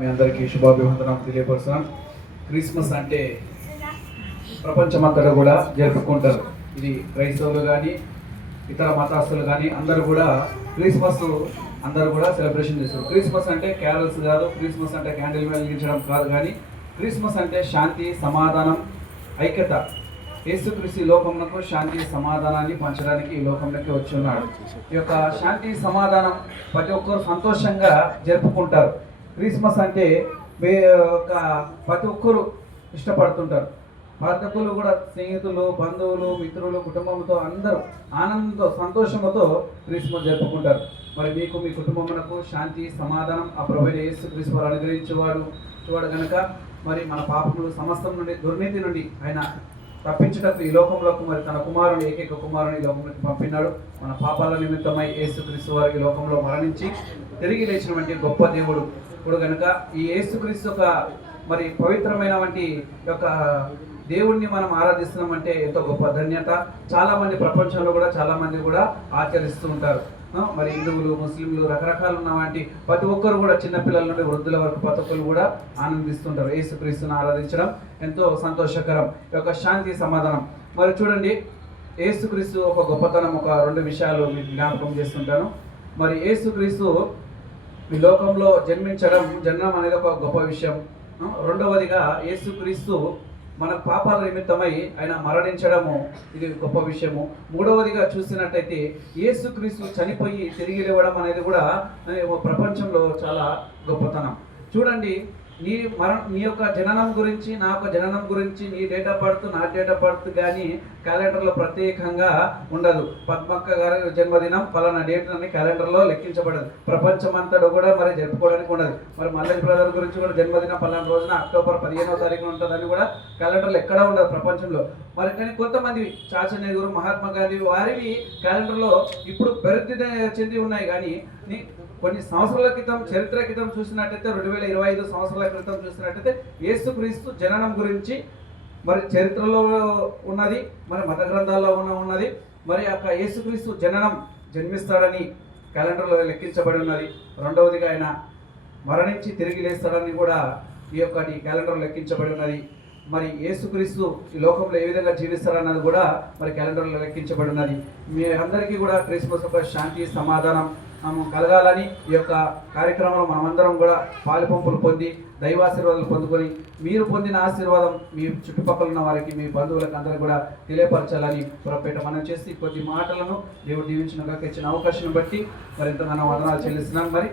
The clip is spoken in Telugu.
మీ అందరికీ శుభాభివందనం తెలియపరుస్తున్నాం. క్రిస్మస్ అంటే ప్రపంచమంతటా కూడా జరుపుకుంటారు. ఇది క్రైస్తవులు కానీ ఇతర మతస్థులు కానీ అందరూ కూడా క్రిస్మస్ అందరూ కూడా సెలబ్రేషన్ చేస్తారు. క్రిస్మస్ అంటే క్యారల్స్ కాదు, క్రిస్మస్ అంటే క్యాండిల్ వెలిగించడం కాదు, కానీ క్రిస్మస్ అంటే శాంతి, సమాధానం, ఐక్యత. యేసుక్రీస్తు ఈ లోకమునకు శాంతి సమాధానాన్ని పంచడానికి ఈ లోకంలోకి వచ్చి ఉన్నాడు. ఈ యొక్క శాంతి సమాధానం ప్రతి ఒక్కరు సంతోషంగా జరుపుకుంటారు. క్రిస్మస్ అంటే ప్రతి ఒక్కరు ఇష్టపడుతుంటారు. ప్రతి ఒక్కరు కూడా స్నేహితులు, బంధువులు, మిత్రులు, కుటుంబంతో అందరూ ఆనందంతో సంతోషంతో క్రిస్మస్ జరుపుకుంటారు. మరి మీకు మీ కుటుంబమునకు శాంతి సమాధానం ఆ ప్రభువైన యేసుక్రీస్తు వారు అనుగ్రహించేవాడు కనుక మరి మన పాపములు సమస్తం నుండి దుర్నీతి నుండి ఆయన తప్పించటకు ఈ లోకంలోకి మరి తన కుమారుని ఏకైక కుమారుని ఈ లోకంలోకి పంపినాడు. మన పాపాల నిమిత్తమై యేసుక్రీస్తు వారు ఈ లోకంలో మరణించి తిరిగి లేచినటువంటి గొప్ప దేవుడు ఇప్పుడు కనుక ఈ యేసుక్రీస్తు యొక్క మరి పవిత్రమైన వంటి యొక్క దేవుణ్ణి మనం ఆరాధిస్తున్నామంటే ఎంతో గొప్ప ధన్యత. చాలామంది ప్రపంచంలో కూడా చాలామంది కూడా ఆచరిస్తూ ఉంటారు. మరి హిందువులు, ముస్లింలు రకరకాలు ఉన్న వంటి ప్రతి ఒక్కరు కూడా చిన్నపిల్లల నుండి వృద్ధుల వరకు ప్రతి ఒక్కరు కూడా ఆనందిస్తుంటారు. యేసుక్రీస్తుని ఆరాధించడం ఎంతో సంతోషకరం. ఈ యొక్క శాంతి సమాధానం మరి చూడండి, యేసుక్రీస్తు ఒక గొప్పతనం, ఒక రెండు విషయాలు మీకు జ్ఞాపకం చేస్తుంటాను. మరి యేసుక్రీస్తు ఈ లోకంలో జన్మం అనేది ఒక గొప్ప విషయం. రెండవదిగా యేసుక్రీస్తు మన పాపాల నిమిత్తమై ఆయన మరణించడము ఇది గొప్ప విషయము. మూడవదిగా చూసినట్టయితే యేసుక్రీస్తు చనిపోయి తిరిగి లేవడం అనేది కూడా ప్రపంచంలో చాలా గొప్పతనం. చూడండి, నీ యొక్క జననం గురించి, నా యొక్క జననం గురించి, నీ డేట్ ఆఫ్ బర్త్, నా డేట్ ఆఫ్ బర్త్ కానీ క్యాలెండర్లో ప్రత్యేకంగా ఉండదు. పద్మక్క గారి జన్మదినం పలానా డేట్ అని క్యాలెండర్లో లెక్కించబడదు. ప్రపంచం అంతటా కూడా మరి జరుపుకోవడానికి ఉండదు. మరి మల్లెజ్ బ్రదర్ గురించి కూడా జన్మదినం పలానా రోజున అక్టోబర్ 15వ తారీఖున ఉంటుందని కూడా క్యాలెండర్లో ఎక్కడా ఉండదు ప్రపంచంలో. మరి కానీ కొంతమంది చాచా నెహ్రూ, మహాత్మా గాంధీ వారివి క్యాలెండర్లో ఇప్పుడు పరిధి చెంది ఉన్నాయి. కానీ కొన్ని సంవత్సరాల క్రితం, చరిత్ర క్రితం చూసినట్టయితే 2025 సంవత్సరాల క్రితం చూసినట్టయితే యేసుక్రీస్తు జననం గురించి మరి చరిత్రలో ఉన్నది, మరి మత గ్రంథాల్లో ఉన్నది. మరి ఆ యేసుక్రీస్తు జన్మిస్తాడని క్యాలెండర్లో లెక్కించబడి ఉన్నది. రెండవదిగా ఆయన మరణించి తిరిగి లేస్తాడని కూడా ఈ యొక్క క్యాలెండర్లో లెక్కించబడి ఉన్నది. మరి యేసుక్రీస్తు ఈ లోకంలో ఏ విధంగా జీవిస్తారన్నది కూడా మరి క్యాలెండర్లో లెక్కించబడి ఉన్నది. మీ అందరికీ కూడా క్రిస్మస్ యొక్క శాంతి సమాధానం కలగాలని ఈ యొక్క కార్యక్రమంలో మనమందరం కూడా పాలుపంపులు పొంది దైవాశీర్వాదాలు పొందుకొని మీరు పొందిన ఆశీర్వాదం మీ చుట్టుపక్కల ఉన్న వారికి, మీ బంధువులకు అందరికీ కూడా తెలియపరచాలని పురపేట మనం చేసి కొద్ది మాటలను దేవుడు దీవించినగా ఇచ్చిన అవకాశం బట్టి మరి ఎంతగానో వందనాలు చెల్లిస్తున్నాం. మరి